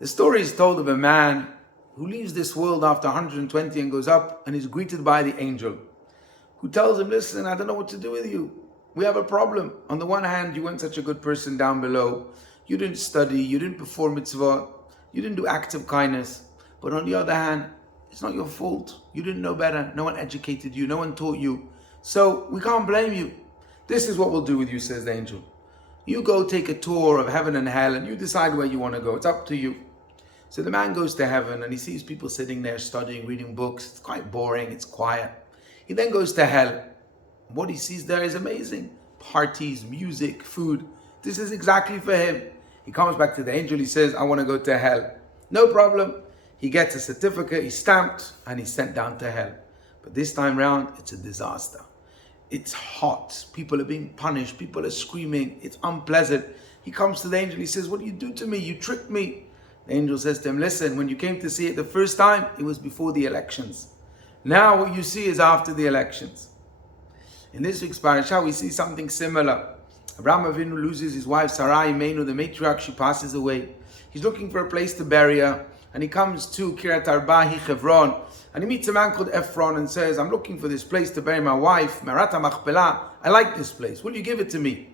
The story is told of a man who leaves this world after 120 and goes up and is greeted by the angel, who tells him, listen, I don't know what to do with you. We have a problem. On the one hand, you weren't such a good person down below. You didn't study, you didn't perform mitzvah, you didn't do acts of kindness. But on the other hand, it's not your fault. You didn't know better. No one educated you. No one taught you. So we can't blame you. This is what we'll do with you, says the angel. You go take a tour of heaven and hell and you decide where you want to go. It's up to you. So the man goes to heaven and he sees people sitting there studying, reading books. It's quite boring. It's quiet. He then goes to hell. What he sees there is amazing. Parties, music, food. This is exactly for him. He comes back to the angel. He says, I want to go to hell. No problem. He gets a certificate, he's stamped, and he's sent down to hell. But this time round, it's a disaster. It's hot. People are being punished. People are screaming. It's unpleasant. He comes to the angel. He says, what did you do to me? You tricked me. The angel says to him, listen, when you came to see it the first time, it was before the elections. Now what you see is after the elections. In this week's parashat, we see something similar. Avinu loses his wife, Sarai, Imenu, the matriarch. She passes away. He's looking for a place to bury her. And he comes to Rbbi, Hebron, and he meets a man called Ephron and says, I'm looking for this place to bury my wife, Marata Machpelah. I like this place. Will you give it to me?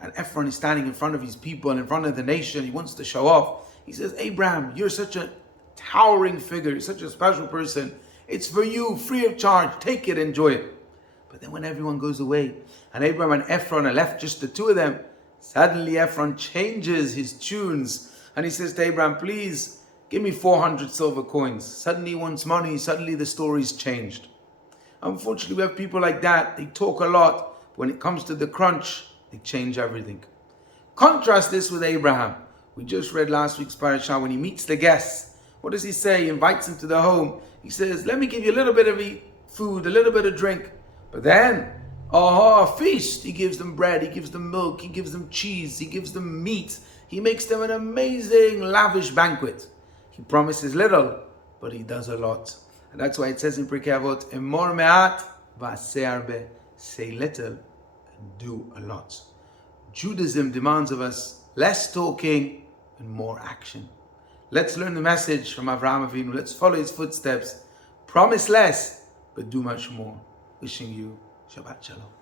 And Ephron is standing in front of his people and in front of the nation. He wants to show off. He says, Abraham, you're such a towering figure. You're such a special person. It's for you, free of charge. Take it, enjoy it. But then when everyone goes away and Abraham and Ephron are left just the two of them, suddenly Ephron changes his tunes and he says to Abraham, please, give me 400 silver coins. Suddenly he wants money. Suddenly the story's changed. Unfortunately, we have people like that. They talk a lot. When it comes to the crunch, they change everything. Contrast this with Abraham. We just read last week's parashat when he meets the guests. What does he say? He invites them to the home. He says, let me give you a little bit of food, a little bit of drink. But then, a feast. He gives them bread. He gives them milk. He gives them cheese. He gives them meat. He makes them an amazing, lavish banquet. He promises little, but he does a lot. And that's why it says in Pirkei Avot, Emor me'at va'aseh harbe. Say little and do a lot. Judaism demands of us less talking and more action. Let's learn the message from Avraham Avinu. Let's follow his footsteps. Promise less, but do much more. Wishing you Shabbat Shalom.